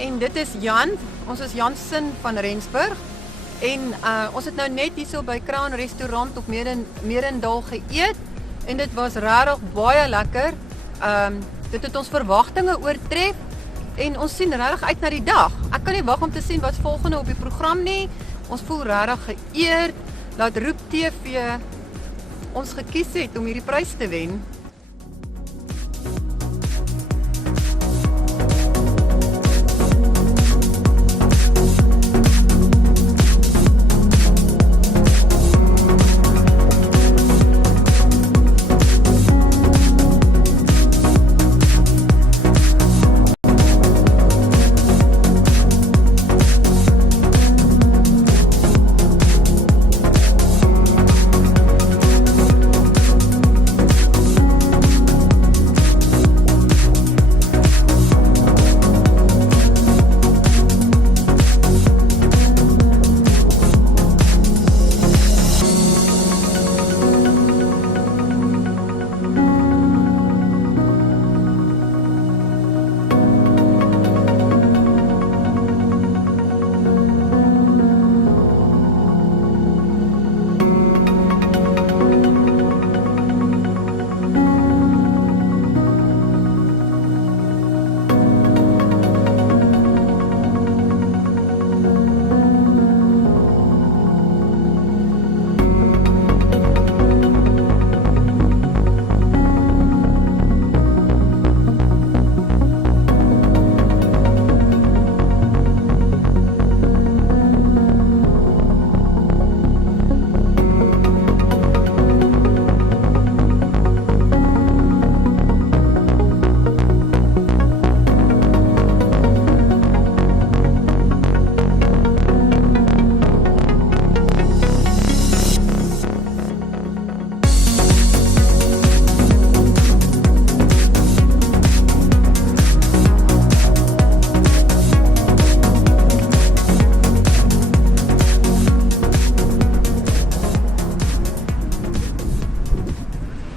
en dit is Jan. Ons is Jansen van Rensburg. En ons het nou net hierso by Crown Restaurant op Merendal geëet en dit was regtig baie lekker. Dit het ons verwagtinge oortref en ons sien regtig uit na die dag. Ek kan nie wag om te sien wat's volgende op die program nie. Ons voel regtig geëerd dat Roep TV ons gekies het om hierdie prys te wen.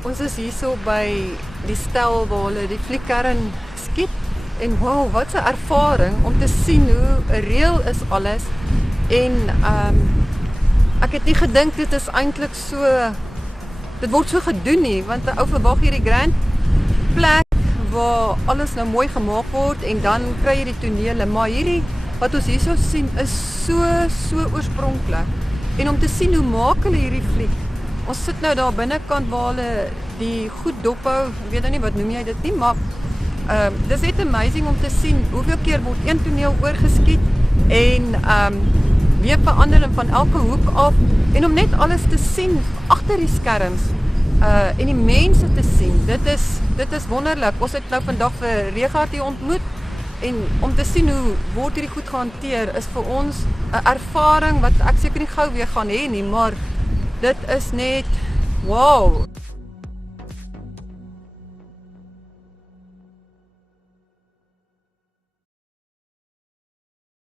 Ons is hierso by die stel waar hulle die fliekern skiet en wow, wat 'n ervaring om te sien hoe reël is alles en ek het nie gedink dit is eintlik so, dit word so gedoen nie, want 'n ou verwag hier die grand plek waar alles nou mooi gemaak word en dan kry jy die tonele, maar hierdie wat ons hierso sien is so oorspronklik en om te sien hoe maak hulle hierdie fliek. Ons sit nou daar binnekant waar hulle die goed dophou, ek weet nou nie wat noem jy dit nie, maar dis net amazing om te sien hoeveel keer word een toneel oorgeskiet en weer verander van elke hoek af en om net alles te sien agter die skerms en die mense te sien, dit is wonderlik. Ons het nou vandag vir Regard hier ontmoet en om te sien hoe word hierdie goed gehanteer is vir ons 'n ervaring wat ek seker nie gou weer gaan hê nie, maar dit is net wow.